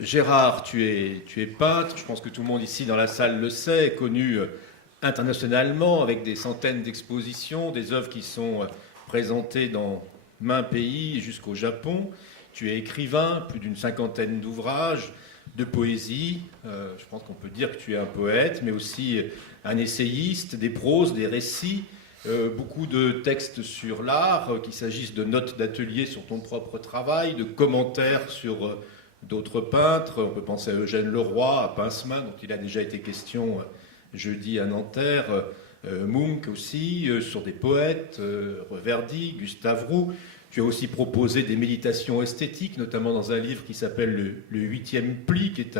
Gérard, tu es peintre, je pense que tout le monde ici dans la salle le sait, connu internationalement avec des centaines d'expositions, des œuvres qui sont présentées dans maints pays jusqu'au Japon. Tu es écrivain, plus d'une cinquantaine d'ouvrages, de poésie. Je pense qu'on peut dire que tu es un poète, mais aussi un essayiste, des proses, des récits. Beaucoup de textes sur l'art, qu'il s'agisse de notes d'atelier sur ton propre travail, de commentaires sur d'autres peintres. On peut penser à Eugène Leroy, à Pincemin, dont il a déjà été question jeudi à Nanterre, Munch aussi, sur des poètes, Reverdy, Gustave Roux. Tu as aussi proposé des méditations esthétiques, notamment dans un livre qui s'appelle Le huitième pli, qui est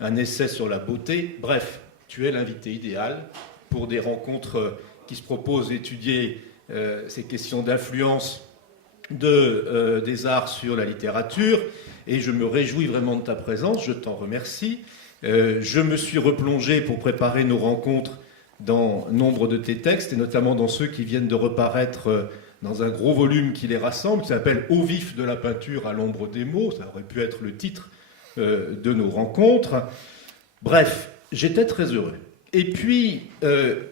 un essai sur la beauté. Bref, tu es l'invité idéal pour des rencontres qui se proposent d'étudier ces questions d'influence des arts sur la littérature. Et je me réjouis vraiment de ta présence, je t'en remercie. Je me suis replongé pour préparer nos rencontres dans nombre de tes textes, et notamment dans ceux qui viennent de reparaître dans un gros volume qui les rassemble, qui s'appelle Au vif de la peinture à l'ombre des mots. Ça aurait pu être le titre de nos rencontres. Bref, j'étais très heureux. Et puis,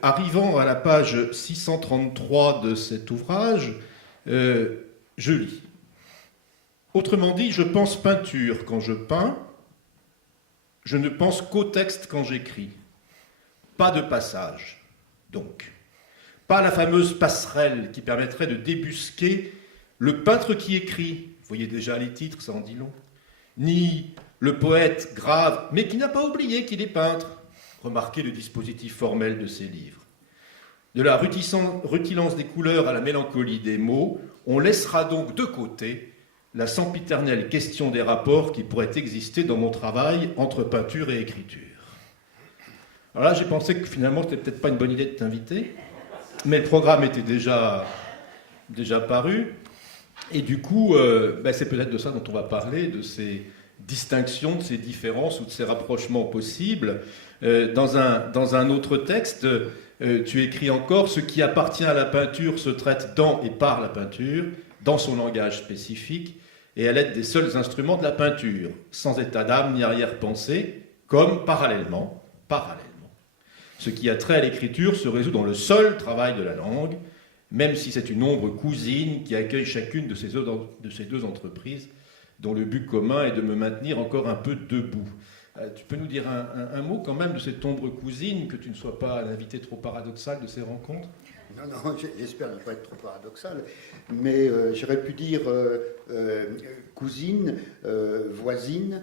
arrivant à la page 633 de cet ouvrage, je lis. Autrement dit, je pense peinture quand je peins, je ne pense qu'au texte quand j'écris. Pas de passage, donc. Pas la fameuse passerelle qui permettrait de débusquer le peintre qui écrit. Vous voyez déjà les titres, ça en dit long. Ni le poète grave, mais qui n'a pas oublié qu'il est peintre. Remarquez le dispositif formel de ses livres. De la rutilance des couleurs à la mélancolie des mots, on laissera donc de côté la sempiternelle question des rapports qui pourraient exister dans mon travail entre peinture et écriture. Alors là, j'ai pensé que finalement, c'était peut-être pas une bonne idée de t'inviter, mais le programme était déjà paru, et du coup, c'est peut-être de ça dont on va parler, de ces distinctions, de ces différences ou de ces rapprochements possibles. Dans un autre texte, tu écris encore « Ce qui appartient à la peinture se traite dans et par la peinture, dans son langage spécifique, et à l'aide des seuls instruments de la peinture, sans état d'âme ni arrière-pensée, comme parallèlement. Ce qui a trait à l'écriture se résout dans le seul travail de la langue, même si c'est une ombre cousine qui accueille chacune de ces deux entreprises, dont le but commun est de me maintenir encore un peu debout. » Tu peux nous dire un mot quand même de cette ombre cousine, que tu ne sois pas l'invité trop paradoxal de ces rencontres ? Non, j'espère ne pas être trop paradoxal, mais j'aurais pu dire cousine, voisine,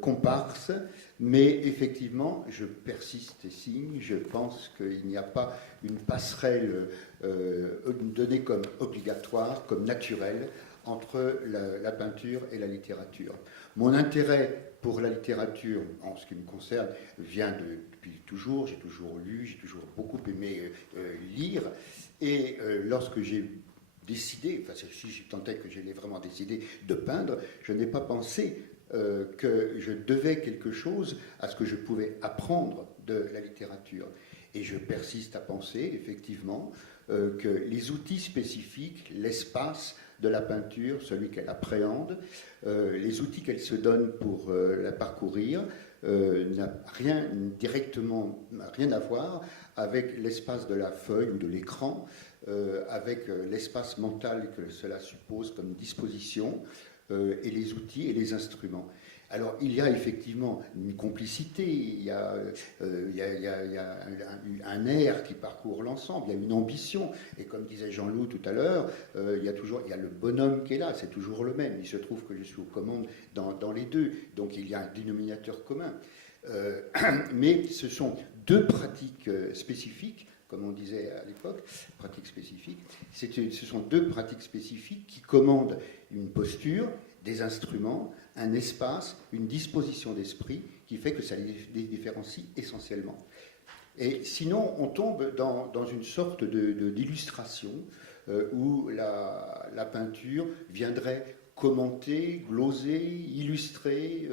comparse, mais effectivement, je persiste et signe, je pense qu'il n'y a pas une passerelle donnée comme obligatoire, comme naturelle, entre la peinture et la littérature. Mon intérêt pour la littérature, en ce qui me concerne, vient depuis toujours. J'ai toujours lu, j'ai toujours beaucoup aimé lire. Et lorsque j'ai décidé, enfin si tant est que j'ai vraiment décidé de peindre, je n'ai pas pensé que je devais quelque chose à ce que je pouvais apprendre de la littérature. Et je persiste à penser, effectivement, que les outils spécifiques, l'espace de la peinture, celui qu'elle appréhende, les outils qu'elle se donne pour la parcourir, n'a rien à voir avec l'espace de la feuille ou de l'écran, avec l'espace mental que cela suppose comme disposition, et les outils et les instruments. Alors, il y a effectivement une complicité, il y a un air qui parcourt l'ensemble, il y a une ambition. Et comme disait Jean-Loup tout à l'heure, il y a le bonhomme qui est là, c'est toujours le même. Il se trouve que je suis aux commandes dans les deux, donc il y a un dénominateur commun. Mais ce sont deux pratiques spécifiques, comme on disait à l'époque, pratiques spécifiques. Ce sont deux pratiques spécifiques qui commandent une posture, des instruments, un espace, une disposition d'esprit qui fait que ça les différencie essentiellement. Et sinon, on tombe dans une sorte d'illustration où la peinture viendrait commenter, gloser, illustrer,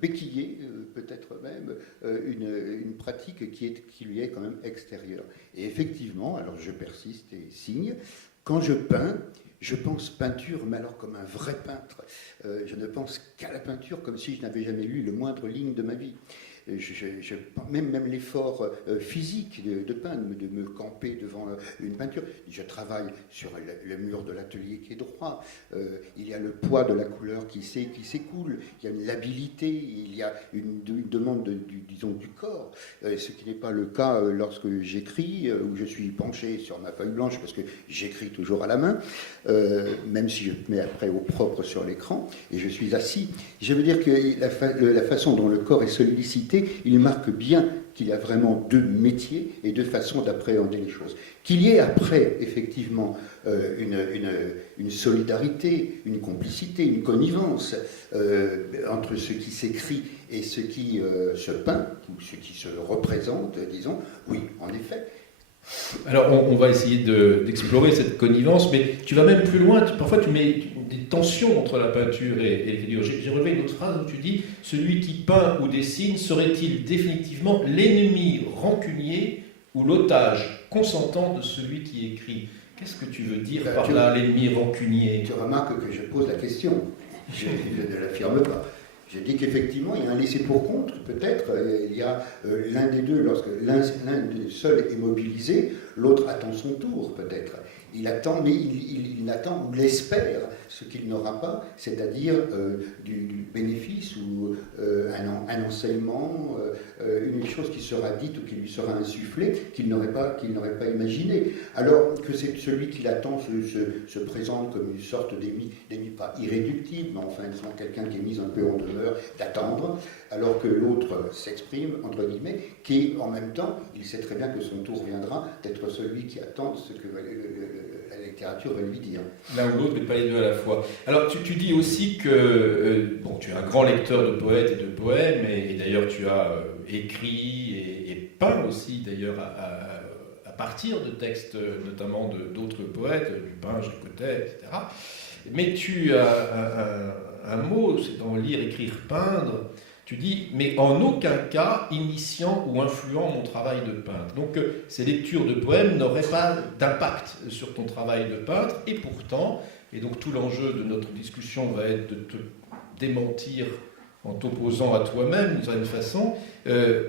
béquiller peut-être même une pratique qui lui est quand même extérieure. Et effectivement, alors je persiste et signe, Quand je peins, je pense peinture, mais alors comme un vrai peintre. Je ne pense qu'à la peinture comme si je n'avais jamais lu le moindre ligne de ma vie. Même l'effort physique de peindre, de me camper devant une peinture. Je travaille sur le mur de l'atelier qui est droit. Il y a le poids de la couleur qui s'écoule. Il y a une labilité, il y a une demande disons, du corps. Ce qui n'est pas le cas lorsque j'écris, où je suis penché sur ma feuille blanche, parce que j'écris toujours à la main, même si je mets après au propre sur l'écran, et je suis assis. Je veux dire que la façon dont le corps est sollicité, il marque bien qu'il y a vraiment deux métiers et deux façons d'appréhender les choses. Qu'il y ait après, effectivement, une solidarité, une complicité, une connivence entre ce qui s'écrit et ce qui se peint, ou ce qui se représente, disons, oui, en effet. Alors, on va essayer d'explorer cette connivence, mais tu vas même plus loin. Parfois, tu mets des tensions entre la peinture et l'écriture. J'ai relevé une autre phrase où tu dis « Celui qui peint ou dessine serait-il définitivement l'ennemi rancunier ou l'otage consentant de celui qui écrit ?» Qu'est-ce que tu veux dire par là, l'ennemi rancunier? Tu remarques que je pose la question. Je ne l'affirme pas. Je dis qu'effectivement, il y a un laissé-pour-compte, peut-être. Il y a l'un des deux, lorsque l'un seul est mobilisé, l'autre attend son tour, peut-être. Il attend, mais il attend ou l'espère ce qu'il n'aura pas, c'est-à-dire du bénéfice ou un enseignement, une chose qui sera dite ou qui lui sera insufflée, qu'il n'aurait pas imaginé. Alors que c'est celui qui l'attend se présente comme une sorte d'ennemi pas irréductible, mais enfin disons quelqu'un qui est mis un peu en demeure d'attendre, alors que l'autre s'exprime, entre guillemets, qui en même temps, il sait très bien que son tour viendra d'être celui qui attend ce que la littérature va lui dire. L'un ou l'autre, mais pas les deux à la fois. Alors, tu dis aussi que tu es un grand lecteur de poètes et de poèmes, et d'ailleurs tu as écrit et peint aussi, d'ailleurs, à partir de textes, notamment d'autres poètes, Dupin, Jacotet, etc. Mais tu as un mot, c'est dans lire, écrire, peindre. Tu dis, mais en aucun cas initiant ou influant mon travail de peintre. Donc, ces lectures de poèmes n'auraient pas d'impact sur ton travail de peintre, et pourtant, et donc tout l'enjeu de notre discussion va être de te démentir en t'opposant à toi-même, d'une certaine façon.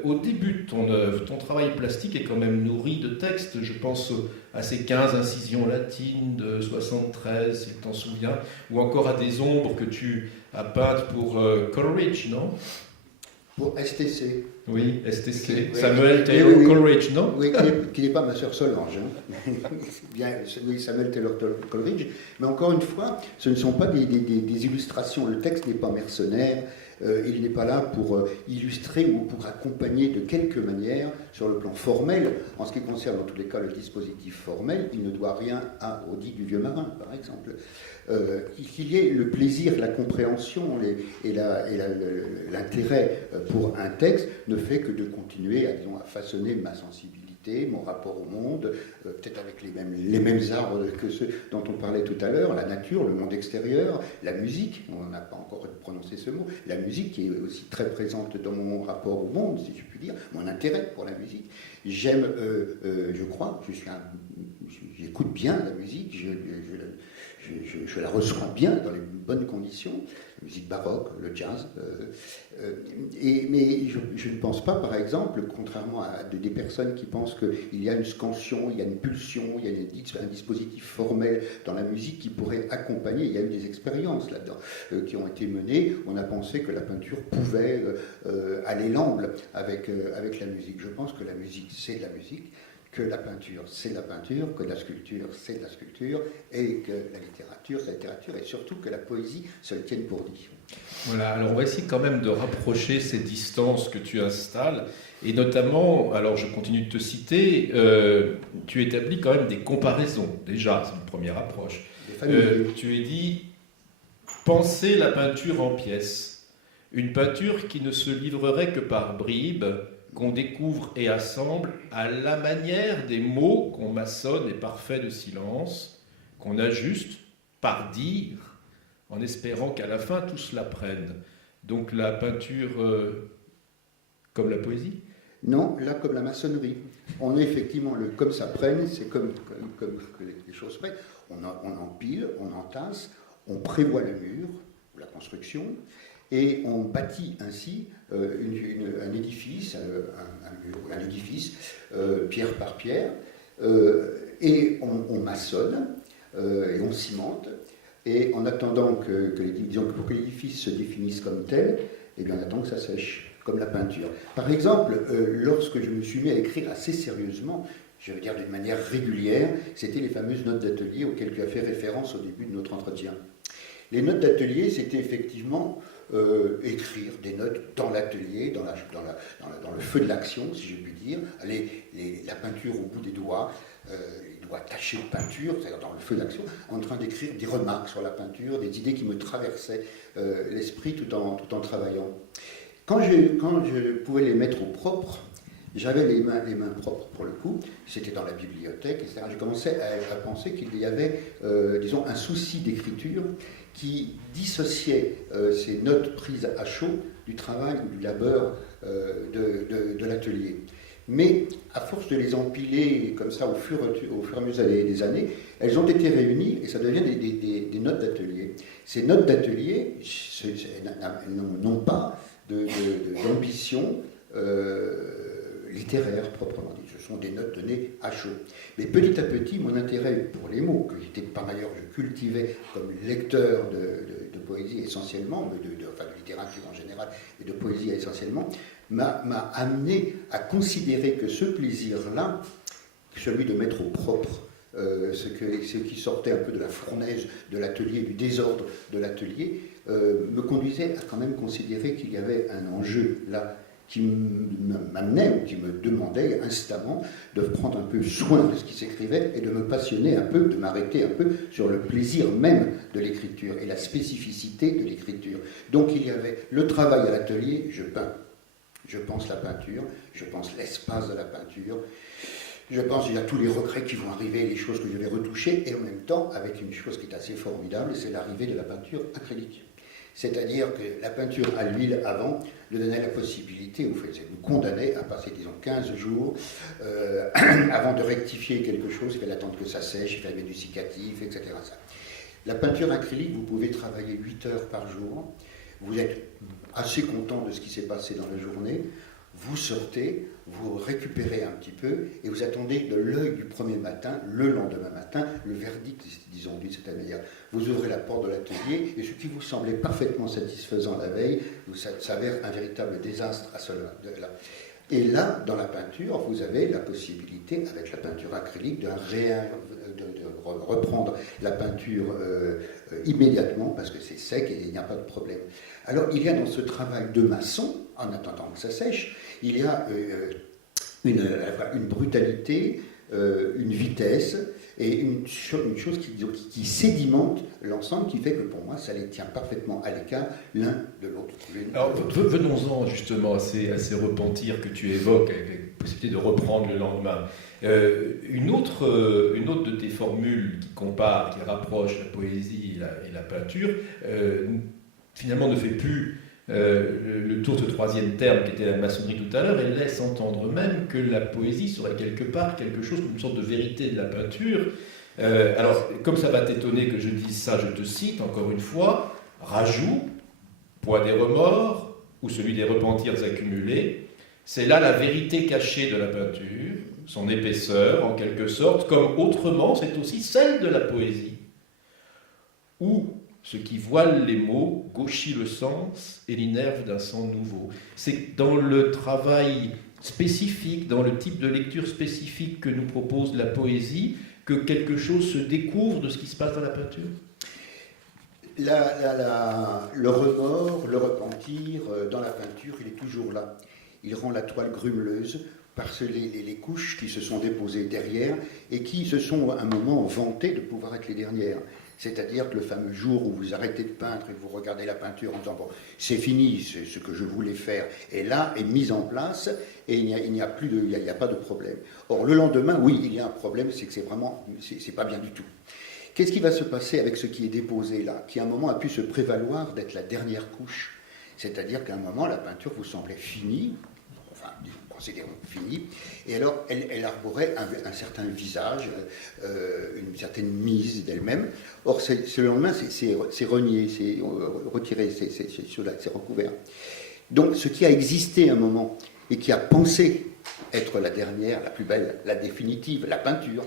Au début de ton œuvre, ton travail plastique est quand même nourri de textes. Je pense à ces 15 incisions latines de 73, si tu t'en souviens, ou encore à des ombres que tu as peintes pour Coleridge, non ? Pour STC. Oui, STC. Oui, Samuel Taylor Coleridge, non ? Oui, qui n'est pas ma sœur Solange. Hein. Bien, oui, Samuel Taylor Coleridge. Mais encore une fois, ce ne sont pas des illustrations. Le texte n'est pas mercenaire. Il n'est pas là pour illustrer ou pour accompagner de quelque manière sur le plan formel. En ce qui concerne en tous les cas le dispositif formel, il ne doit rien à Audit du Vieux Marin, par exemple. Qu'il y ait le plaisir, la compréhension et l'intérêt pour un texte ne fait que de continuer à façonner ma sensibilité, mon rapport au monde, peut-être avec les mêmes arbres que ceux dont on parlait tout à l'heure, la nature, le monde extérieur, la musique, on n'a pas encore prononcé ce mot, la musique qui est aussi très présente dans mon rapport au monde, si je puis dire, mon intérêt pour la musique. J'aime, je crois, j'écoute bien la musique, je la reçois bien dans les bonnes conditions, la musique baroque, le jazz. Mais je ne pense pas, par exemple, contrairement à des personnes qui pensent qu'il y a une scansion, il y a une pulsion, il y a un dispositif formel dans la musique qui pourrait accompagner. Il y a eu des expériences là-dedans qui ont été menées. On a pensé que la peinture pouvait aller l'amble avec la musique. Je pense que la musique, c'est de la musique, que la peinture, c'est la peinture, que la sculpture, c'est de la sculpture, et que la littérature, c'est la littérature, et surtout que la poésie se le tienne pour dit. Voilà, alors on va essayer quand même de rapprocher ces distances que tu installes, et notamment, alors je continue de te citer, tu établis quand même des comparaisons, déjà, c'est une première approche. Tu es dit, penser la peinture en pièces, une peinture qui ne se livrerait que par bribes, qu'on découvre et assemble à la manière des mots qu'on maçonne et parfait de silence, qu'on ajuste par dire, en espérant qu'à la fin tous l'apprennent. Donc la peinture comme la poésie ? Non, là, comme la maçonnerie. On est effectivement, comme ça prenne, c'est comme les choses prennent. On empile, on entasse, on prévoit le mur, la construction, et on bâtit ainsi un édifice, un édifice, pierre par pierre, et on maçonne, et on cimente, et en attendant pour que l'édifice se définisse comme tel, eh bien, on attend que ça sèche, comme la peinture. Par exemple, lorsque je me suis mis à écrire assez sérieusement, je veux dire d'une manière régulière, c'était les fameuses notes d'atelier auxquelles tu as fait référence au début de notre entretien. Les notes d'atelier, c'était effectivement écrire des notes dans l'atelier, dans le feu de l'action, si je puis dire, la peinture au bout des doigts, les doigts tachés de peinture, c'est-à-dire dans le feu de l'action, en train d'écrire des remarques sur la peinture, des idées qui me traversaient l'esprit tout en travaillant. Quand je pouvais les mettre au propre, j'avais les mains propres pour le coup, c'était dans la bibliothèque, etc. Je commençais à penser qu'il y avait, disons, un souci d'écriture qui dissociait ces notes prises à chaud du travail ou du labeur de l'atelier. Mais à force de les empiler comme ça au fur et à mesure des années, elles ont été réunies et ça devient des notes d'atelier. Ces notes d'atelier n'ont pas d'ambition littéraire proprement dit. Ce sont des notes données à chaud. Mais petit à petit, mon intérêt pour les mots, que j'étais par ailleurs, je cultivais comme lecteur de poésie essentiellement, de littérature en général, et de poésie essentiellement, m'a amené à considérer que ce plaisir-là, celui de mettre au propre ce qui sortait un peu de la fournaise de l'atelier, du désordre de l'atelier, me conduisait à quand même considérer qu'il y avait un enjeu là qui m'amenait ou qui me demandait instamment de prendre un peu soin de ce qui s'écrivait et de me passionner un peu, de m'arrêter un peu sur le plaisir même de l'écriture et la spécificité de l'écriture. Donc il y avait le travail à l'atelier, je peins. Je pense la peinture, je pense l'espace de la peinture, je pense il y a tous les regrets qui vont arriver, les choses que je vais retoucher, et en même temps avec une chose qui est assez formidable, c'est l'arrivée de la peinture acrylique. C'est-à-dire que la peinture à l'huile avant nous donnait la possibilité, ou fait, nous condamnait à passer, disons, 15 jours avant de rectifier quelque chose, il fallait attendre que ça sèche, il fallait mettre du cicatif, etc. La peinture acrylique, vous pouvez travailler 8 heures par jour, vous êtes assez content de ce qui s'est passé dans la journée, vous sortez, vous récupérez un petit peu et vous attendez de l'œil du premier matin, le lendemain matin, le verdict, disons de cette manière. Vous ouvrez la porte de l'atelier et ce qui vous semblait parfaitement satisfaisant la veille, ça s'avère un véritable désastre à cela. Et là, dans la peinture, vous avez la possibilité, avec la peinture acrylique, de reprendre la peinture immédiatement, parce que c'est sec et il n'y a pas de problème. Alors, il y a dans ce travail de maçon, en attendant que ça sèche, il y a une brutalité, une vitesse, et une chose qui sédimente l'ensemble, qui fait que pour moi, ça les tient parfaitement à l'écart l'un de l'autre. Alors, venons-en justement à ces repentirs que tu évoques, avec la possibilité de reprendre le lendemain. Une autre de tes formules qui compare, qui rapproche la poésie et la peinture, finalement ne fait plus le tour de ce troisième terme qui était la maçonnerie tout à l'heure, elle laisse entendre même que la poésie serait quelque part quelque chose comme une sorte de vérité de la peinture. Alors, comme ça va t'étonner que je dise ça, je te cite encore une fois, rajout, poids des remords, ou celui des repentirs accumulés, c'est là la vérité cachée de la peinture, son épaisseur en quelque sorte, comme autrement c'est aussi celle de la poésie, où ce qui voile les mots gauchit le sens et l'innerve d'un sang nouveau. C'est dans le travail spécifique, dans le type de lecture spécifique que nous propose la poésie, que quelque chose se découvre de ce qui se passe dans la peinture. Le remords, le repentir dans la peinture, il est toujours là. Il rend la toile grumeleuse par les couches qui se sont déposées derrière et qui se sont à un moment vantées de pouvoir être les dernières. C'est-à-dire que le fameux jour où vous arrêtez de peindre et vous regardez la peinture en disant bon, c'est fini, c'est ce que je voulais faire, et là est mise en place et il n'y a pas de problème. Or le lendemain, oui, il y a un problème, c'est que c'est pas bien du tout. Qu'est-ce qui va se passer avec ce qui est déposé là, qui à un moment a pu se prévaloir d'être la dernière couche? C'est-à-dire qu'à un moment, la peinture vous semblait finie, enfin, considérons fini. Et alors, elle arborait un certain visage, une certaine mise d'elle-même. Or, le lendemain, c'est renié, c'est retiré, c'est recouvert. Donc, ce qui a existé un moment et qui a pensé être la dernière, la plus belle, la définitive, la peinture,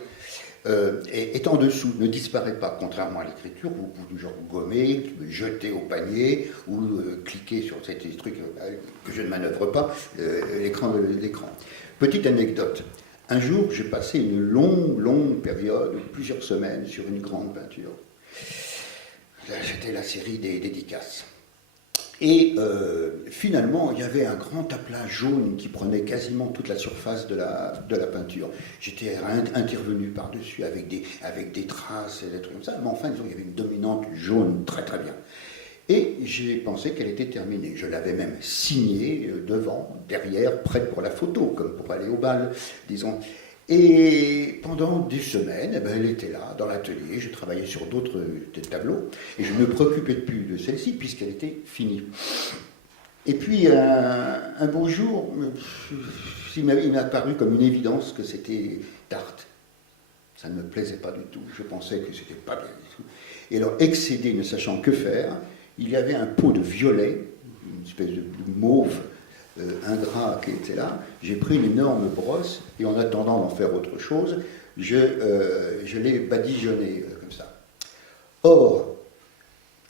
est en dessous, ne disparaît pas, contrairement à l'écriture, où vous pouvez toujours gommer, jeter au panier, ou cliquer sur ces trucs que je ne manœuvre pas, l'écran. Petite anecdote. Un jour, j'ai passé une longue période, plusieurs semaines, sur une grande peinture. C'était la série des dédicaces. Et finalement, il y avait un grand aplat jaune qui prenait quasiment toute la surface de la peinture. J'étais intervenu par-dessus avec des traces et des trucs comme ça, mais enfin, disons, il y avait une dominante jaune très très bien. Et j'ai pensé qu'elle était terminée. Je l'avais même signée devant, derrière, prête pour la photo, comme pour aller au bal, disons. Et pendant des semaines, elle était là, dans l'atelier, je travaillais sur d'autres tableaux, et je ne me préoccupais plus de celle-ci, puisqu'elle était finie. Et puis, un beau jour, il m'a paru comme une évidence que c'était tarte. Ça ne me plaisait pas du tout, je pensais que c'était pas bien du tout. Et alors, excédé, ne sachant que faire, il y avait un pot de violet, une espèce de mauve, ingrat qui était là, j'ai pris une énorme brosse et en attendant d'en faire autre chose, je l'ai badigeonné comme ça. Or,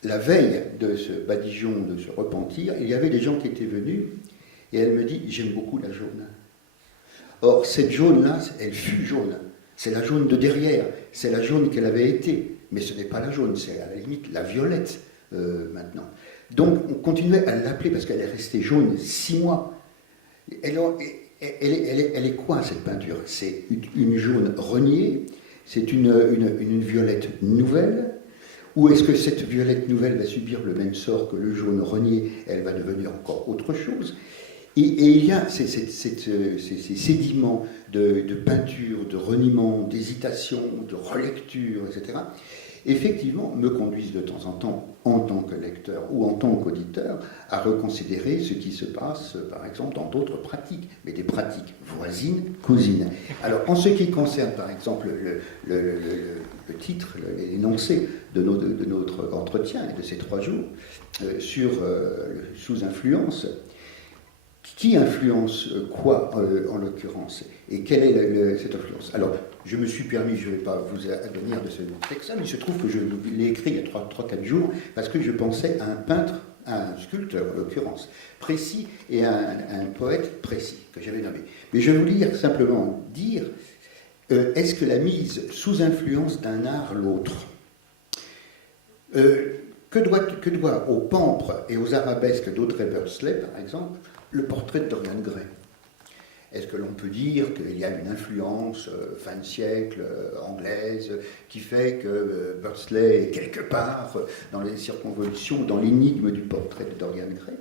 la veille de ce badigeon, de ce repentir, il y avait des gens qui étaient venus et elle me dit « j'aime beaucoup la jaune ». Or, cette jaune-là, elle fut jaune. C'est la jaune de derrière, c'est la jaune qu'elle avait été, mais ce n'est pas la jaune, c'est à la limite la violette maintenant. Donc, on continuait à l'appeler parce qu'elle est restée jaune 6 mois. Elle est quoi, cette peinture? C'est une jaune reniée? C'est une violette nouvelle? Ou est-ce que cette violette nouvelle va subir le même sort que le jaune renié? Elle va devenir encore autre chose? Et il y a ces sédiments de peinture, de reniement, d'hésitation, de relecture, etc., effectivement, me conduisent de temps en temps, en tant que lecteur ou en tant qu'auditeur, à reconsidérer ce qui se passe, par exemple, dans d'autres pratiques, mais des pratiques voisines, cousines. Alors, en ce qui concerne, par exemple, le titre, l'énoncé de notre entretien et de ces 3 jours, sur sous influence, qui influence quoi en l'occurrence? Et quelle est cette influence? Alors, je me suis permis, je ne vais pas vous advenir de ce texte, mais il se trouve que je l'ai écrit il y a 3-4 jours, parce que je pensais à un peintre, à un sculpteur en l'occurrence, précis, et à un poète précis, que j'avais nommé. Mais je vais vous lire simplement dire, est-ce que la mise sous influence d'un art l'autre? Que doit aux pampres et aux arabesques d'Audrey Beardsley, par exemple, le portrait de Dorian Gray? Est-ce que l'on peut dire qu'il y a une influence fin de siècle anglaise qui fait que Beardsley est quelque part dans les circonvolutions, dans l'énigme du portrait de Dorian Gray?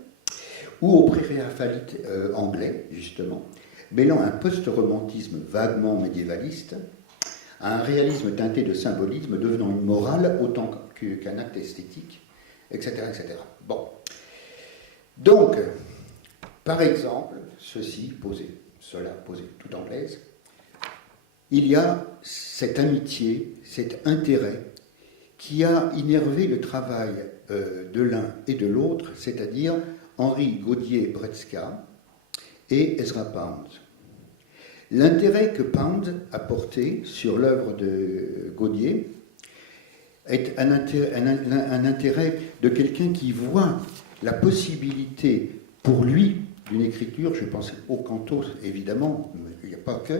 Ou au pré-raphaélite anglais, justement, mêlant un post-romantisme vaguement médiévaliste à un réalisme teinté de symbolisme devenant une morale autant qu'un acte esthétique, etc., etc. Bon. Donc, par exemple, ceci posé, cela posé, tout anglaise, il y a cette amitié, cet intérêt qui a innervé le travail de l'un et de l'autre, c'est-à-dire Henri Gaudier-Bretzka et Ezra Pound. L'intérêt que Pound a porté sur l'œuvre de Gaudier est un intérêt de quelqu'un qui voit la possibilité pour lui d'une écriture, je pense au canto évidemment, mais il n'y a pas que,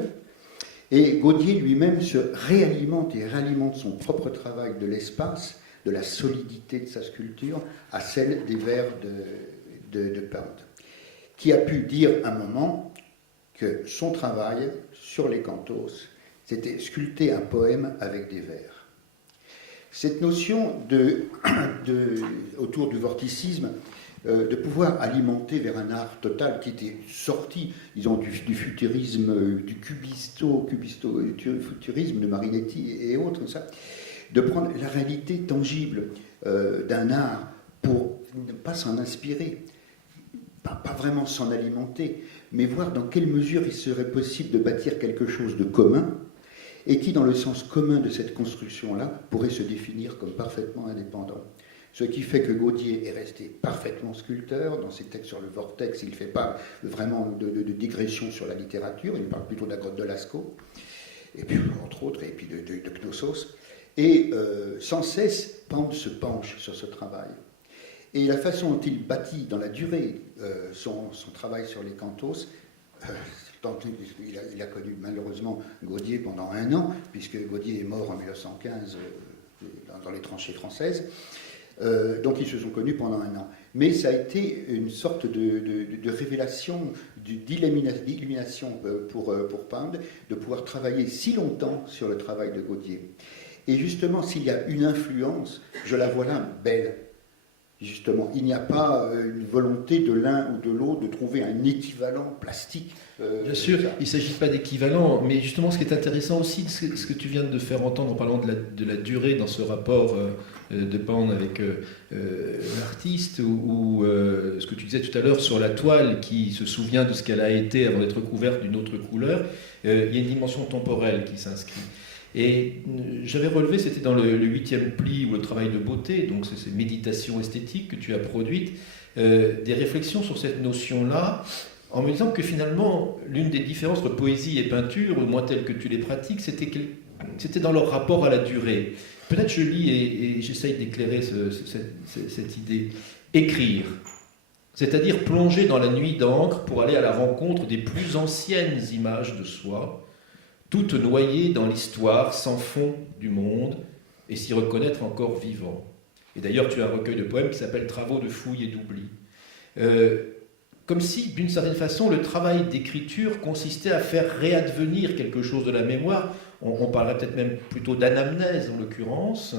et Gaudier lui-même se réalimente et réalimente son propre travail de l'espace, de la solidité de sa sculpture, à celle des vers de Pound, qui a pu dire un moment que son travail sur les cantos, c'était sculpter un poème avec des vers. Cette notion autour du vorticisme, de pouvoir alimenter vers un art total qui était sorti, disons, du futurisme, du futurisme de Marinetti et autres, ça, de prendre la réalité tangible d'un art pour ne pas s'en inspirer. pas vraiment s'en alimenter, mais voir dans quelle mesure il serait possible de bâtir quelque chose de commun, et qui, dans le sens commun de cette construction-là, pourrait se définir comme parfaitement indépendant. Ce qui fait que Gaudier est resté parfaitement sculpteur. Dans ses textes sur le vortex, il ne fait pas vraiment de digression sur la littérature, il parle plutôt de la grotte de Lascaux, et puis, entre autres, et puis de Knossos. Et sans cesse, Pande se penche sur ce travail. Et la façon dont il bâtit dans la durée son travail sur les cantos, il a connu malheureusement Gaudier pendant 1 an, puisque Gaudier est mort en 1915 dans les tranchées françaises. Donc ils se sont connus pendant 1 an. Mais ça a été une sorte de révélation, d'illumination pour Pande, de pouvoir travailler si longtemps sur le travail de Gaudier. Et justement, s'il y a une influence, je la vois là belle. Justement, il n'y a pas une volonté de l'un ou de l'autre de trouver un équivalent plastique. Bien sûr, il ne s'agit pas d'équivalent, mais justement ce qui est intéressant aussi, ce que tu viens de faire entendre en parlant de la durée dans ce rapport de Pande avec l'artiste, ou ce que tu disais tout à l'heure sur la toile qui se souvient de ce qu'elle a été avant d'être couverte d'une autre couleur, il y a une dimension temporelle qui s'inscrit. Et j'avais relevé, c'était dans le 8e pli, ou le travail de beauté, donc c'est ces méditations esthétiques que tu as produites, des réflexions sur cette notion-là, en me disant que finalement, l'une des différences entre poésie et peinture, au moins telles que tu les pratiques, c'était dans leur rapport à la durée. Peut-être je lis et j'essaye d'éclairer cette idée. Écrire, c'est-à-dire plonger dans la nuit d'encre pour aller à la rencontre des plus anciennes images de soi, toutes noyées dans l'histoire sans fond du monde, et s'y reconnaître encore vivant. Et d'ailleurs, tu as un recueil de poèmes qui s'appelle « Travaux de fouille et d'oubli ». Comme si, d'une certaine façon, le travail d'écriture consistait à faire réadvenir quelque chose de la mémoire. On parlerait peut-être même plutôt d'anamnèse, en l'occurrence.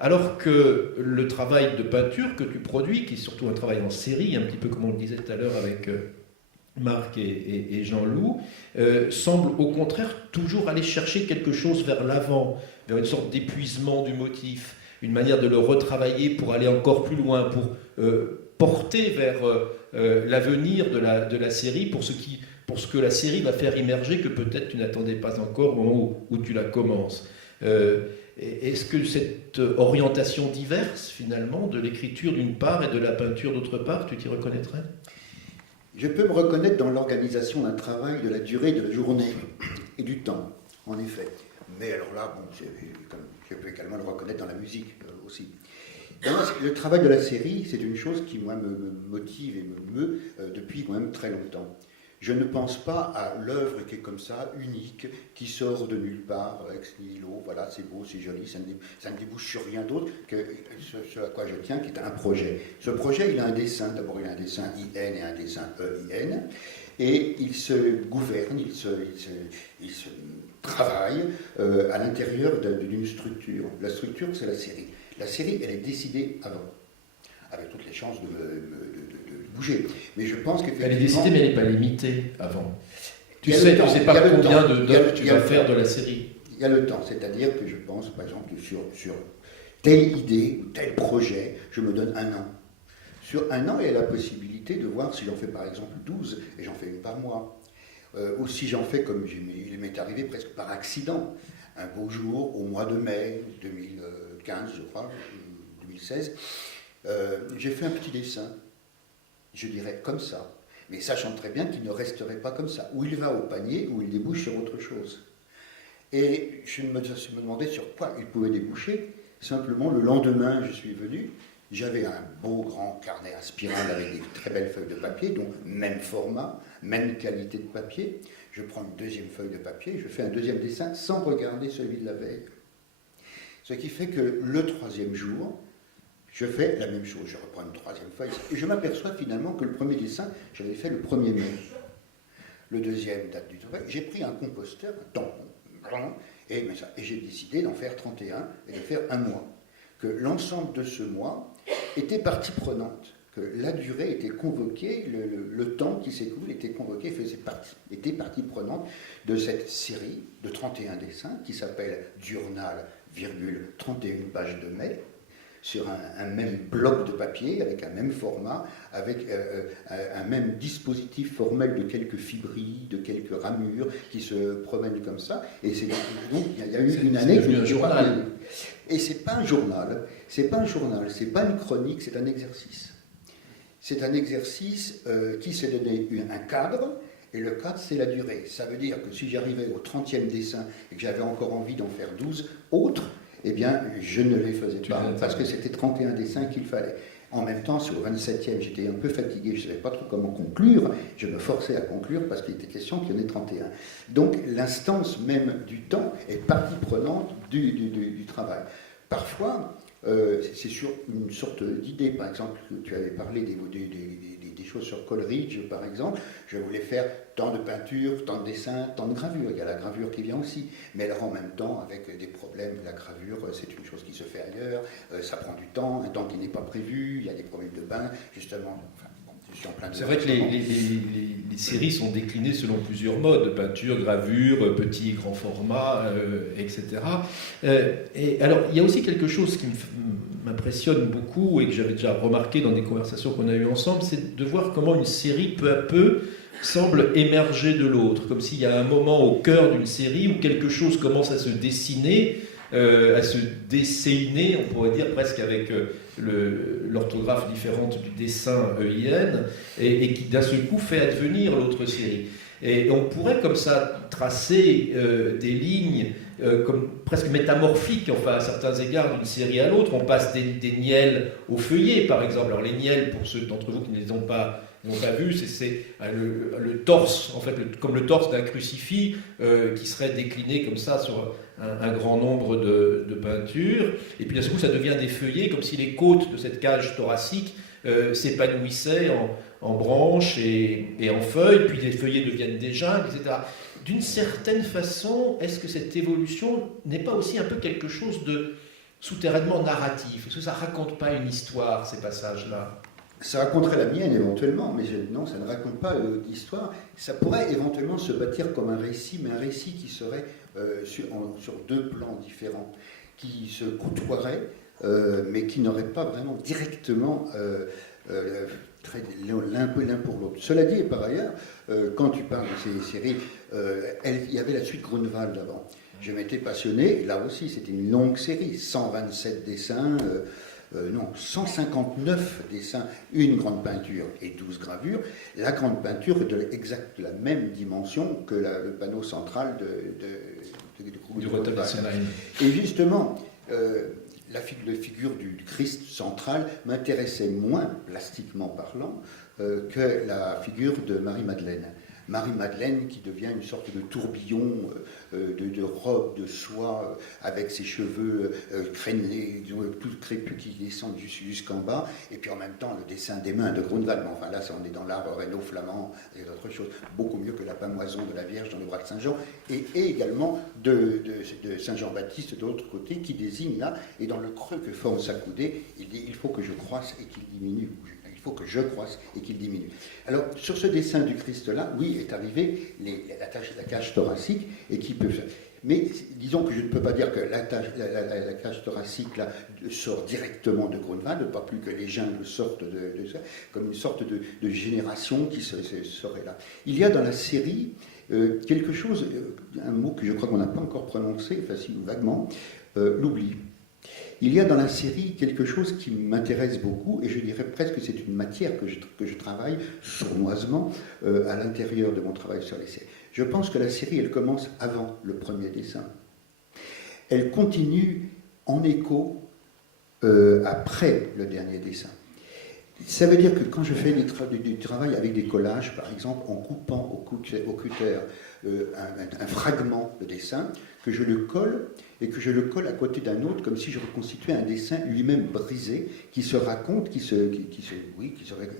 Alors que le travail de peinture que tu produis, qui est surtout un travail en série, un petit peu comme on le disait tout à l'heure avec Marc et Jean-Loup, semble au contraire toujours aller chercher quelque chose vers l'avant, vers une sorte d'épuisement du motif, une manière de le retravailler pour aller encore plus loin, pour porter vers l'avenir de la série, pour ce que la série va faire immerger, que peut-être tu n'attendais pas encore au moment où tu la commences. Est-ce que cette orientation diverse, finalement, de l'écriture d'une part et de la peinture d'autre part, tu t'y reconnaîtrais ? Je peux me reconnaître dans l'organisation d'un travail, de la durée de la journée et du temps, en effet. Mais alors là, bon, je peux également le reconnaître dans la musique aussi. Le travail de la série, c'est une chose qui, moi, me motive et me meut depuis quand même très longtemps. Je ne pense pas à l'œuvre qui est comme ça, unique, qui sort de nulle part, ex nihilo, voilà, c'est beau, c'est joli, ça ne débouche sur rien d'autre que ce à quoi je tiens, qui est un projet. Ce projet, il a un dessin, d'abord il a un dessin IN et un dessin EIN, et il se gouverne, il se travaille à l'intérieur d'une structure. La structure, c'est la série. La série, elle est décidée avant, avec toutes les chances de bouger. Mais je pense qu'effectivement... Elle est décidée, mais elle n'est pas limitée avant. Tu sais pas combien d'œuvres tu vas faire de la série. Il y a le temps, c'est-à-dire que je pense, par exemple, sur telle idée ou tel projet, je me donne 1 an. Sur 1 an, il y a la possibilité de voir si j'en fais par exemple 12, et j'en fais une par mois. Ou si j'en fais, comme il m'est arrivé presque par accident, un beau jour, au mois de mai 2015, je crois, 2016, j'ai fait un petit dessin, je dirais comme ça, mais sachant très bien qu'il ne resterait pas comme ça, ou il va au panier, ou il débouche sur autre chose. Et je me demandais sur quoi il pouvait déboucher. Simplement, le lendemain, je suis venu, j'avais un beau grand carnet à spirale avec des très belles feuilles de papier, donc même format, même qualité de papier. Je prends une deuxième feuille de papier, je fais un deuxième dessin sans regarder celui de la veille. Ce qui fait que le 3e jour, je fais la même chose, je reprends une 3e feuille, et je m'aperçois finalement que le premier dessin, j'avais fait le 1er mai. Le deuxième date du travail. J'ai pris un composteur, un tampon, et j'ai décidé d'en faire 31 et de faire 1 mois. Que l'ensemble de ce mois était partie prenante, que la durée était convoquée, le temps qui s'écoule était convoqué, était partie prenante de cette série de 31 dessins qui s'appelle Diurnal, 31 pages de mai. sur un même bloc de papier, avec un même format, avec un même dispositif formel de quelques fibrilles, de quelques ramures qui se promènent comme ça. Et donc il y a eu une année un journal. Et c'est pas un journal, c'est pas une chronique, c'est un exercice. C'est un exercice qui s'est donné un cadre. Et le cadre, c'est la durée. Ça veut dire que si j'arrivais au 30e dessin et que j'avais encore envie d'en faire 12 autres, eh bien, je ne les faisais pas, parce que c'était 31 dessins qu'il fallait. En même temps, sur le 27e, j'étais un peu fatigué, je ne savais pas trop comment conclure, je me forçais à conclure parce qu'il était question qu'il y en ait 31. Donc, l'instance même du temps est partie prenante du travail. Parfois, c'est sur une sorte d'idée. Par exemple, tu avais parlé des choses sur Coleridge, par exemple. Je voulais faire tant de peinture, tant de dessin, tant de gravure. Il y a la gravure qui vient aussi. Mais alors en même temps, avec des problèmes, la gravure, c'est une chose qui se fait ailleurs. Ça prend du temps, un temps qui n'est pas prévu. Il y a des problèmes de bain, justement. Enfin, bon, je suis en plein de c'est vrai que les séries sont déclinées selon plusieurs modes, peinture, gravure, petit et grand format, etc. Et alors, il y a aussi quelque chose qui m'impressionne beaucoup et que j'avais déjà remarqué dans des conversations qu'on a eues ensemble, c'est de voir comment une série, peu à peu, semble émerger de l'autre, comme s'il y a un moment au cœur d'une série où quelque chose commence à se dessiner, à se desséiner, on pourrait dire presque avec l'orthographe différente du dessin EIN, et qui d'un seul coup fait advenir l'autre série. Et on pourrait comme ça tracer des lignes comme presque métamorphiques, enfin à certains égards, d'une série à l'autre. On passe des nielles aux feuillets, par exemple. Alors les nielles, pour ceux d'entre vous qui ne les ont pas vus, c'est le torse, en fait, comme le torse d'un crucifix qui serait décliné comme ça sur un grand nombre de peintures. Et puis d'un seul coup, ça devient des feuillets, comme si les côtes de cette cage thoracique s'épanouissaient en branches et en feuilles, puis les feuillets deviennent des jungles, etc. D'une certaine façon, est-ce que cette évolution n'est pas aussi un peu quelque chose de souterrainement narratif? Est-ce que ça ne raconte pas une histoire, ces passages-là? Ça raconterait la mienne éventuellement, mais non, ça ne raconte pas d'histoire. Ça pourrait éventuellement se bâtir comme un récit, mais un récit qui serait sur deux plans différents, qui se côtoieraient, mais qui n'auraient pas vraiment directement l'un pour l'autre. Cela dit, et par ailleurs, quand tu parles de ces séries, il y avait la suite Grunewald avant. Je m'étais passionné, là aussi c'était une longue série, 127 dessins, 159 dessins, une grande peinture et 12 gravures. La grande peinture est de la même dimension que le panneau central du Rottenstein. Et justement, la figure du Christ central m'intéressait moins, plastiquement parlant, que la figure de Marie-Madeleine. Marie-Madeleine qui devient une sorte de tourbillon de robe de soie avec ses cheveux traînés, tout crépus qui descendent jusqu'en bas, et puis en même temps le dessin des mains de Grunewald. Mais enfin là, on est dans l'art rhéno-flamand et d'autres choses, beaucoup mieux que la pamoison de la Vierge dans le bras de Saint-Jean, et également de Saint-Jean-Baptiste de l'autre côté, qui désigne là, et dans le creux que forme sa coudée, il dit « il faut que je croisse et qu'il diminue ». Il faut que je croisse et qu'il diminue. Alors, sur ce dessin du Christ-là, oui, est arrivé la cage thoracique et qui peut... Mais disons que je ne peux pas dire que la cage thoracique là, sort directement de Grunewald, pas plus que les jungles sortent de ça, comme une sorte de génération qui serait là. Il y a dans la série quelque chose, un mot que je crois qu'on n'a pas encore prononcé, facile ou vaguement, l'oubli. Il y a dans la série quelque chose qui m'intéresse beaucoup, et je dirais presque que c'est une matière que je travaille sournoisement à l'intérieur de mon travail sur les séries. Je pense que la série, elle commence avant le premier dessin. Elle continue en écho après le dernier dessin. Ça veut dire que quand je fais du travail avec des collages, par exemple, en coupant au cutter un fragment de dessin, que je le colle, et que je le colle à côté d'un autre, comme si je reconstituais un dessin lui-même brisé, qui se raconte, qui se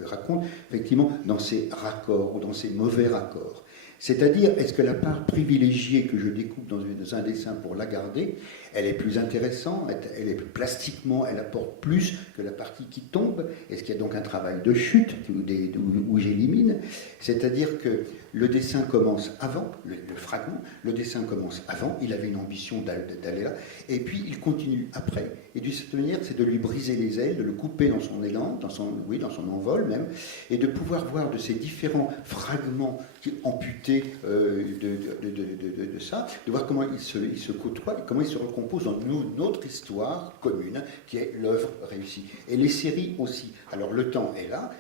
raconte effectivement dans ses raccords ou dans ses mauvais raccords. C'est-à-dire, est-ce que la part privilégiée que je découpe dans un dessin pour la garder, elle est plus intéressante, elle est plastiquement, elle apporte plus que la partie qui tombe? Est-ce qu'il y a donc un travail de chute où j'élimine? C'est-à-dire que le dessin commence avant, le fragment, le dessin commence avant, il avait une ambition d'aller là, et puis il continue après. Et de cette manière, c'est de lui briser les ailes, de le couper dans son élan, dans son envol même, et de pouvoir voir de ces différents fragments amputés de ça, de voir comment ils se côtoient, et comment ils se recomposent dans notre histoire commune, qui est l'œuvre réussie. Et les séries aussi. Alors le temps est là,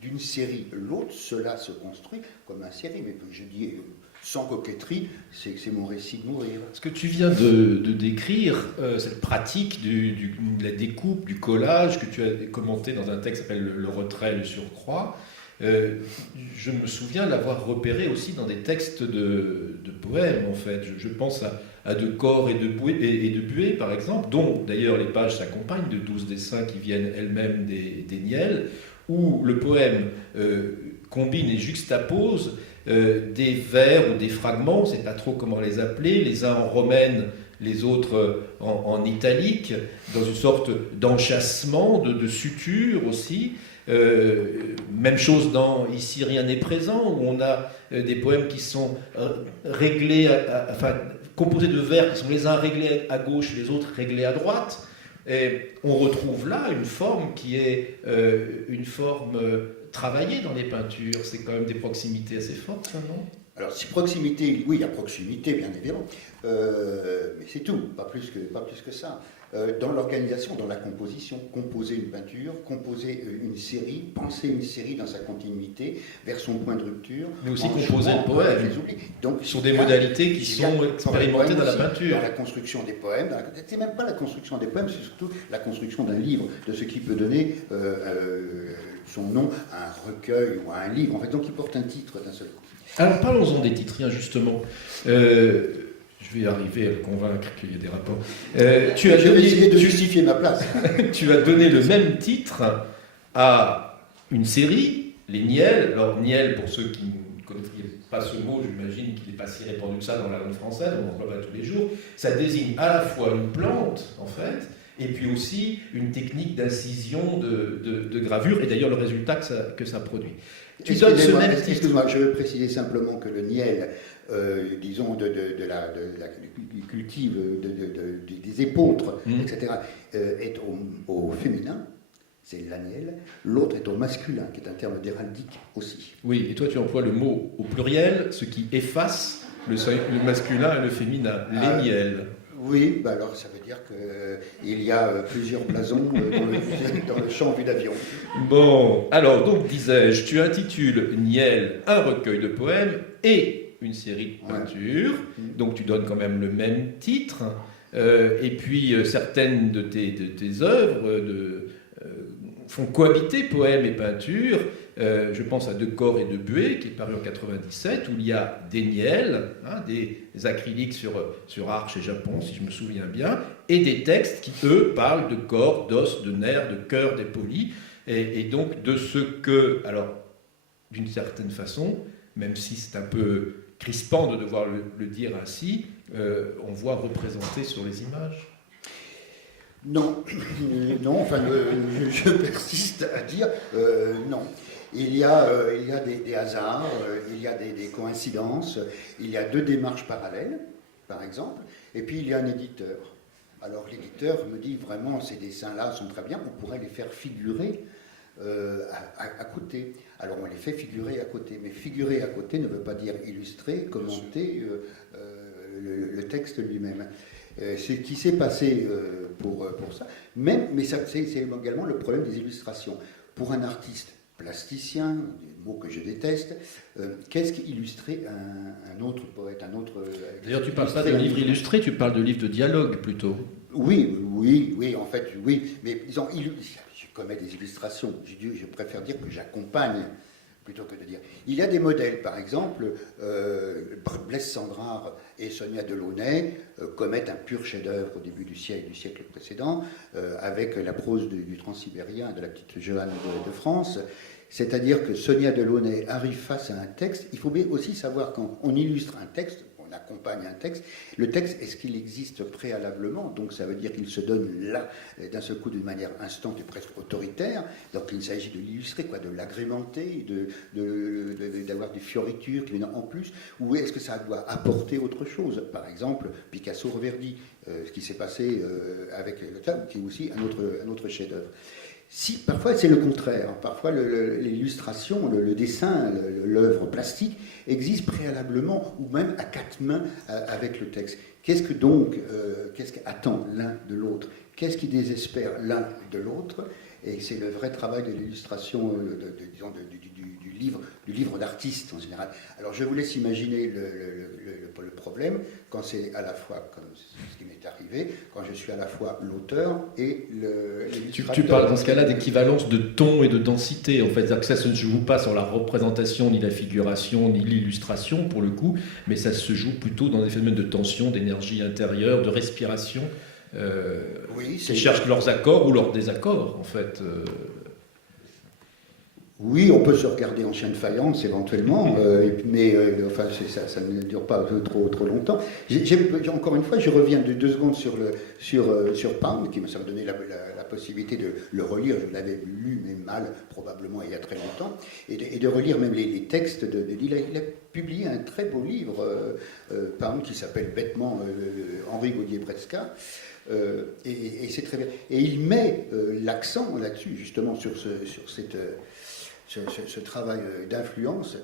d'une série l'autre, cela se construit comme une série, mais je dis sans coquetterie, c'est mon récit de mourir. Ce que tu viens de décrire, cette pratique de la découpe, du collage, que tu as commenté dans un texte qui s'appelle Le retrait, le surcroît, je me souviens l'avoir repéré aussi dans des textes de poèmes, en fait. Je pense à De Cor et de Buée, par exemple, dont d'ailleurs les pages s'accompagnent de 12 dessins qui viennent elles-mêmes des Niels, où le poème combine et juxtapose des vers ou des fragments, on ne sait pas trop comment les appeler, les uns en romaine, les autres en italique, dans une sorte d'enchâssement, de suture aussi. Même chose dans Ici rien n'est présent, où on a des poèmes qui sont réglés, composés de vers qui sont les uns réglés à gauche, les autres réglés à droite. Et on retrouve là une forme qui est une forme travaillée dans les peintures. C'est quand même des proximités assez fortes, ça, non? Alors, si proximité, oui, il y a proximité, bien évidemment, mais c'est tout, pas plus que ça. Dans l'organisation, dans la composition, composer une peinture, composer une série, penser une série dans sa continuité, vers son point de rupture. Mais aussi composer le poème. Donc, ce sont des modalités qui sont expérimentées dans la peinture. Dans la construction des poèmes, c'est même pas la construction des poèmes, c'est surtout la construction d'un livre, de ce qui peut donner son nom à un recueil ou à un livre, en fait, donc il porte un titre d'un seul coup. Alors parlons-en des titres, justement. Je vais arriver à le convaincre qu'il y a des rapports. Je vais essayer de justifier ma place. Tu as donné le même titre à une série, les Niels. Alors Niel, pour ceux qui ne connaissent pas ce mot, j'imagine qu'il n'est pas si répandu que ça dans la langue française, on en voit tous les jours. Ça désigne à la fois une plante, en fait, et puis aussi une technique d'incision, de gravure, et d'ailleurs le résultat que ça produit. Excuse-moi, je veux préciser simplement que le Niel, disons, du cultive des épôtres, etc., est au féminin, c'est l'aniel. L'autre est au masculin, qui est un terme d'héraldique aussi. Oui, et toi tu emploies le mot au pluriel, ce qui efface le masculin et le féminin, les Niels. Oui, bah alors ça veut dire qu'il y a plusieurs blasons dans le champ vu d'avion. Bon, alors donc disais-je, tu intitules Niel un recueil de poèmes et une série de peintures, donc tu donnes quand même le même titre, et puis certaines de tes œuvres font cohabiter poèmes et peintures. Je pense à De Cor et de Buée, qui est paru en 97, où il y a des niels, des acryliques sur arche et japon, si je me souviens bien, et des textes qui, eux, parlent de corps, d'os, de nerfs, de cœur dépolis, et donc de ce que, alors, d'une certaine façon, même si c'est un peu crispant de devoir le dire ainsi, on voit représenter sur les images. Non, enfin, je persiste à dire non. Il y a des hasards, il y a des coïncidences, il y a deux démarches parallèles, par exemple, et puis il y a un éditeur. Alors l'éditeur me dit vraiment ces dessins-là sont très bien, on pourrait les faire figurer à côté. Alors on les fait figurer à côté, mais figurer à côté ne veut pas dire illustrer, commenter le texte lui-même. Ce qui s'est passé pour ça, mais c'est également le problème des illustrations. Pour un artiste plasticien, des mots que je déteste, qu'est-ce qui illustrait un autre poète, un autre... D'ailleurs, tu ne parles pas de livre illustré, tu parles de livre de dialogue plutôt. Oui, en fait, oui. Mais disons, je commets des illustrations. Je préfère dire que j'accompagne plutôt que de dire. Il y a des modèles, par exemple, Blaise Cendrars et Sonia Delaunay commettent un pur chef-d'œuvre au début du siècle précédent, avec la prose du Transsibérien, de la petite Johanne de France. C'est-à-dire que Sonia Delaunay arrive face à un texte. Il faut bien aussi savoir quand on illustre un texte, on accompagne un texte, le texte, est-ce qu'il existe préalablement? Donc ça veut dire qu'il se donne là, d'un seul coup, d'une manière instante et presque autoritaire. Donc il s'agit de l'illustrer, quoi, de l'agrémenter, d'avoir des fioritures qui viennent en plus. Ou est-ce que ça doit apporter autre chose? Par exemple, Picasso-Reverdy, ce qui s'est passé avec le tableau, qui est aussi un autre chef-d'œuvre. Si, parfois c'est le contraire. Parfois l'illustration, le dessin, l'œuvre plastique existe préalablement ou même à quatre mains avec le texte. Qu'est-ce qu'attend l'un de l'autre? Qu'est-ce qui désespère l'un de l'autre? Et c'est le vrai travail de l'illustration, du livre d'artiste en général. Alors je vous laisse imaginer le problème quand c'est à la fois, comme ce qui m'est arrivé, quand je suis à la fois l'auteur et l'illustrateur. Tu parles dans ce cas-là d'équivalence de ton et de densité, en fait. C'est-à-dire que ça se joue pas sur la représentation, ni la figuration, ni l'illustration, pour le coup, mais ça se joue plutôt dans des phénomènes de tension, d'énergie intérieure, de respiration, qui cherchent leurs accords ou leurs désaccords, en fait. Oui, on peut se regarder en chien de faïence éventuellement, mais enfin, ça ne dure pas trop longtemps. Encore une fois, je reviens de 2 secondes sur Pound, qui m'a donné la possibilité de le relire. Je l'avais lu, mais mal, probablement il y a très longtemps, et de relire même les textes. Il a publié un très beau livre, Pound, qui s'appelle bêtement Henri Gaudier-Bresca. Et c'est très bien. Et il met l'accent là-dessus, justement, sur ce travail d'influence.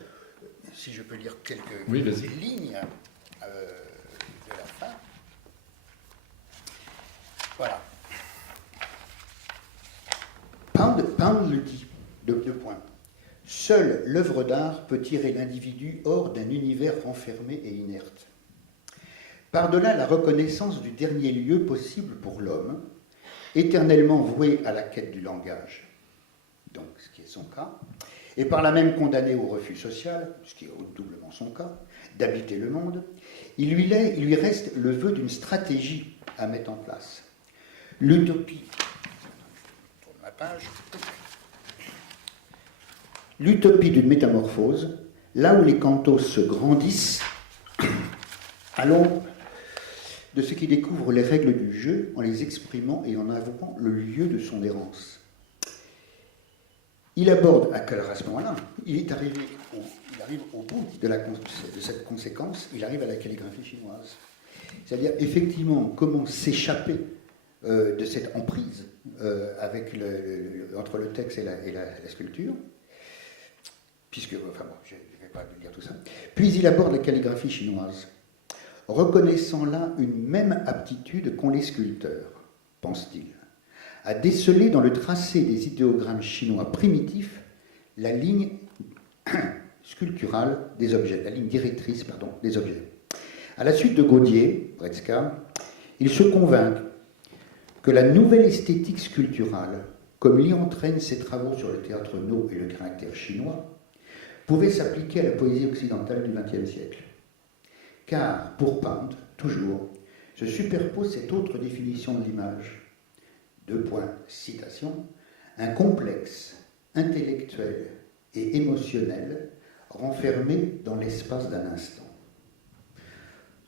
Si je peux lire quelques lignes de la fin. Voilà. Pound le dit, 2 points. Seule l'œuvre d'art peut tirer l'individu hors d'un univers renfermé et inerte. Par-delà la reconnaissance du dernier lieu possible pour l'homme, éternellement voué à la quête du langage, donc ce qui est son cas, et par là même condamné au refus social, ce qui est doublement son cas, d'habiter le monde, il lui reste le vœu d'une stratégie à mettre en place. L'utopie, je tourne ma page, l'utopie d'une métamorphose, là où les cantos se grandissent, à l'ombre de ce qui découvre les règles du jeu en les exprimant et en avouant le lieu de son errance. Il aborde, à ce moment-là, il arrive au bout de cette conséquence, il arrive à la calligraphie chinoise. C'est-à-dire, effectivement, comment s'échapper de cette emprise entre le texte et la sculpture, puisque, enfin bon, je ne vais pas dire tout ça. Puis il aborde la calligraphie chinoise, reconnaissant là une même aptitude qu'ont les sculpteurs, pense-t-il, à déceler dans le tracé des idéogrammes chinois primitifs la ligne sculpturale des objets, la ligne directrice, des objets. À la suite de Gaudier, Bresca, il se convainc que la nouvelle esthétique sculpturale, comme l'y entraînent ses travaux sur le théâtre No et le caractère chinois, pouvait s'appliquer à la poésie occidentale du XXe siècle. Car, pour Pound, toujours, se superpose cette autre définition de l'image. 2 points, citation, un complexe intellectuel et émotionnel renfermé dans l'espace d'un instant.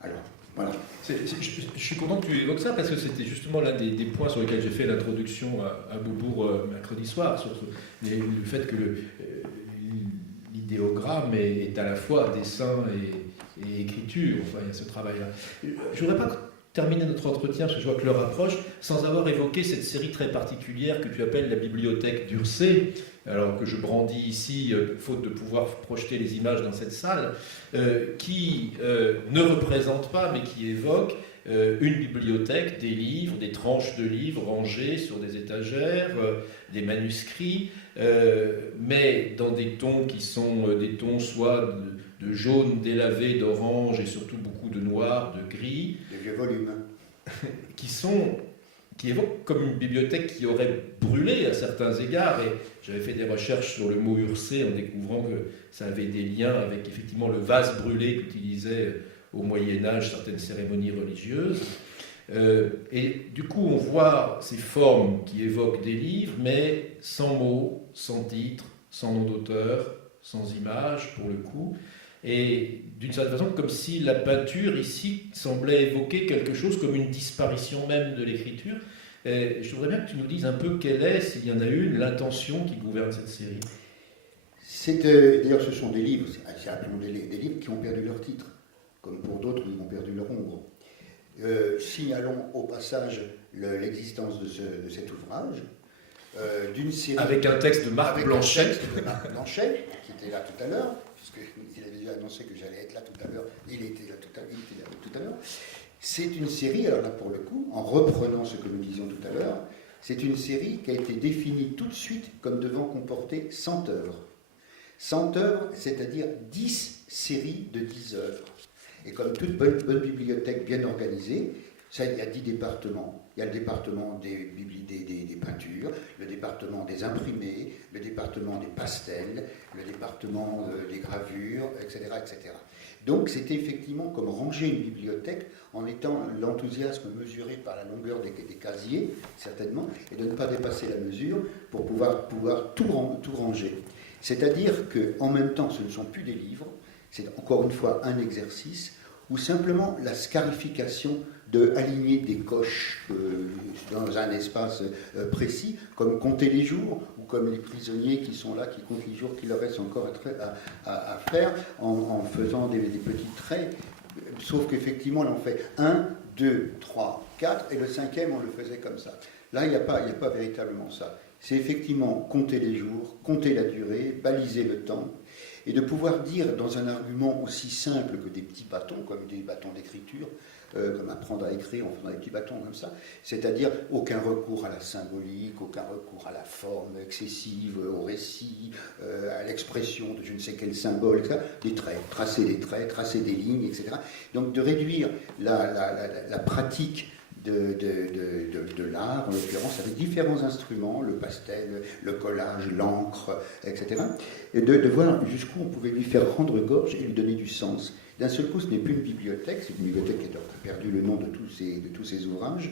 Alors, voilà. Je suis content que tu évoques ça parce que c'était justement l'un des points sur lesquels j'ai fait l'introduction à Beaubourg mercredi soir, sur le fait que l'idéogramme est à la fois dessin et écriture. Enfin, il y a ce travail-là. Je ne voudrais pas terminer notre entretien, parce que je vois que l'heure approche, sans avoir évoqué cette série très particulière que tu appelles la bibliothèque d'Ursay, alors que je brandis ici, faute de pouvoir projeter les images dans cette salle, qui ne représente pas, mais qui évoque une bibliothèque, des livres, des tranches de livres rangés sur des étagères, des manuscrits, mais dans des tons qui sont des tons soit de jaune délavé, d'orange et surtout beaucoup de noir, de gris. Des vieux volumes. qui évoquent comme une bibliothèque qui aurait brûlé à certains égards. Et j'avais fait des recherches sur le mot Ursay en découvrant que ça avait des liens avec effectivement le vase brûlé qu'utilisaient au Moyen-Âge certaines cérémonies religieuses. Et du coup, on voit ces formes qui évoquent des livres, mais sans mots, sans titre, sans nom d'auteur, sans image pour le coup, et d'une certaine façon comme si la peinture ici semblait évoquer quelque chose comme une disparition même de l'écriture. Et je voudrais bien que tu nous dises un peu quelle est, s'il y en a une, l'intention qui gouverne cette série. D'ailleurs, ce sont des livres, c'est appelons des livres qui ont perdu leur titre, comme pour d'autres, ils ont perdu leur ombre. Signalons au passage l'existence de cet ouvrage, d'une série... Avec un texte de Marc Blanchet. Qui était là tout à l'heure, puisqu'il avait déjà annoncé que j'allais être là tout à l'heure, il était là tout à l'heure. C'est une série, alors là pour le coup, en reprenant ce que nous disions tout à l'heure, c'est une série qui a été définie tout de suite comme devant comporter 100 œuvres. 100 œuvres, c'est-à-dire 10 séries de 10 œuvres. Et comme toute bonne bibliothèque bien organisée, ça, il y a 10 départements. Il y a le département des peintures, le département des imprimés, le département des pastels, le département des gravures, etc., etc. Donc c'était effectivement comme ranger une bibliothèque en étant l'enthousiasme mesuré par la longueur des casiers, certainement, et de ne pas dépasser la mesure pour pouvoir tout ranger. C'est-à-dire qu'en même temps, ce ne sont plus des livres, c'est encore une fois un exercice, ou simplement la scarification de aligner des coches dans un espace précis, comme compter les jours, ou comme les prisonniers qui sont là, qui comptent les jours qu'il leur reste encore à faire, en faisant des petits traits, sauf qu'effectivement, on en fait 1, 2, 3, 4, et le 5e, on le faisait comme ça. Là, il n'y a pas véritablement ça. C'est effectivement compter les jours, compter la durée, baliser le temps, et de pouvoir dire dans un argument aussi simple que des petits bâtons, comme des bâtons d'écriture, comme apprendre à écrire en faisant des petits bâtons comme ça, c'est-à-dire aucun recours à la symbolique, aucun recours à la forme excessive, au récit, à l'expression de je ne sais quel symbole, etc. Des traits, tracer des lignes, etc. Donc de réduire la pratique de l'art, en l'occurrence, avec différents instruments, le pastel, le collage, l'encre, etc. Et de voir jusqu'où on pouvait lui faire rendre gorge et lui donner du sens. D'un seul coup, ce n'est plus une bibliothèque, c'est une bibliothèque qui a perdu le nom de tous ses ouvrages.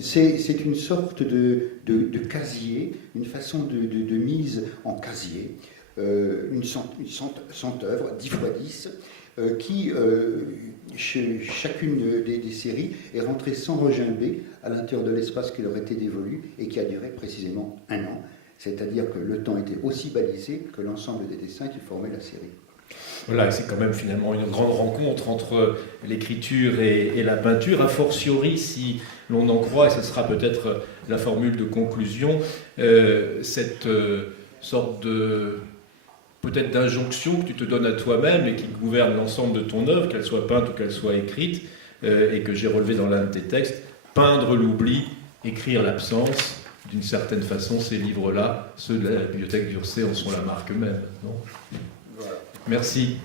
C'est une sorte de casier, une façon de mise en casier, une cent œuvres, 10 fois 10, qui, chez chacune des séries, est rentrée sans regimber à l'intérieur de l'espace qui leur était dévolu et qui a duré précisément 1 an. C'est-à-dire que le temps était aussi balisé que l'ensemble des dessins qui formaient la série. Voilà, c'est quand même finalement une grande rencontre entre l'écriture et la peinture, a fortiori si l'on en croit, et ce sera peut-être la formule de conclusion, cette sorte de peut-être d'injonction que tu te donnes à toi-même et qui gouverne l'ensemble de ton œuvre, qu'elle soit peinte ou qu'elle soit écrite, et que j'ai relevé dans l'un de tes textes, peindre l'oubli, écrire l'absence. D'une certaine façon, ces livres-là, ceux de la bibliothèque d'Ursay, en sont la marque même. Non ? Voilà. Merci.